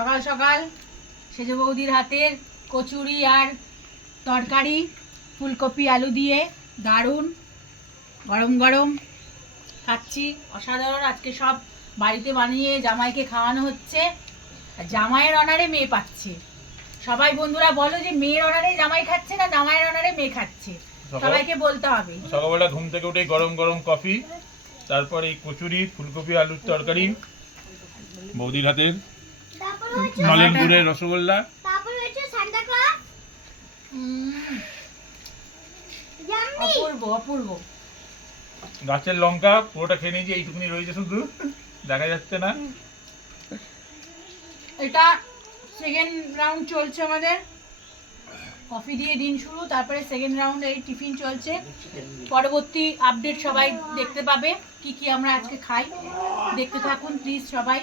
সকাল সকাল সেজে বৌদির হাতের কচুরি আর তরকারি ফুলকপি আলু দিয়ে দারুণ গরম গরম খাচ্ছি। অসাধারণ। আজকে সব বাড়িতে বানিয়ে জামাইকে খাওয়ানো হচ্ছে। আর জামাইয়ের অনারে মেয়ে পাচ্ছে। সবাই বন্ধুরা বলো যে মেয়ের অনারে জামাই খাচ্ছে না জামাইয়ের অনারে মেয়ে খাচ্ছে, সবাইকে বলতে হবে। সকালবেলা ঘুম থেকে উঠে গরম গরম কফি, তারপর এই কচুরি ফুলকপি আলুর তরকারি, বৌদির হাতের নলেন গুড়ের রসগোল্লা, অপূর্ব অপূর্ব। গাছের লঙ্কা পুরোটা খেয়ে নিয়েছি, এইটুকুনি রয়েছে শুধু দেখা যাচ্ছে না। এটা সেকেন্ড রাউন্ড চলছে আমাদের, কফি দিয়ে দিন শুরু, তারপরে সেকেন্ড রাউন্ড এই টিফিন চলছে। পরবর্তী আপডেট সবাই দেখতে পাবে কি কি আমরা আজকে খাই। দেখতে থাকুন প্লিজ সবাই।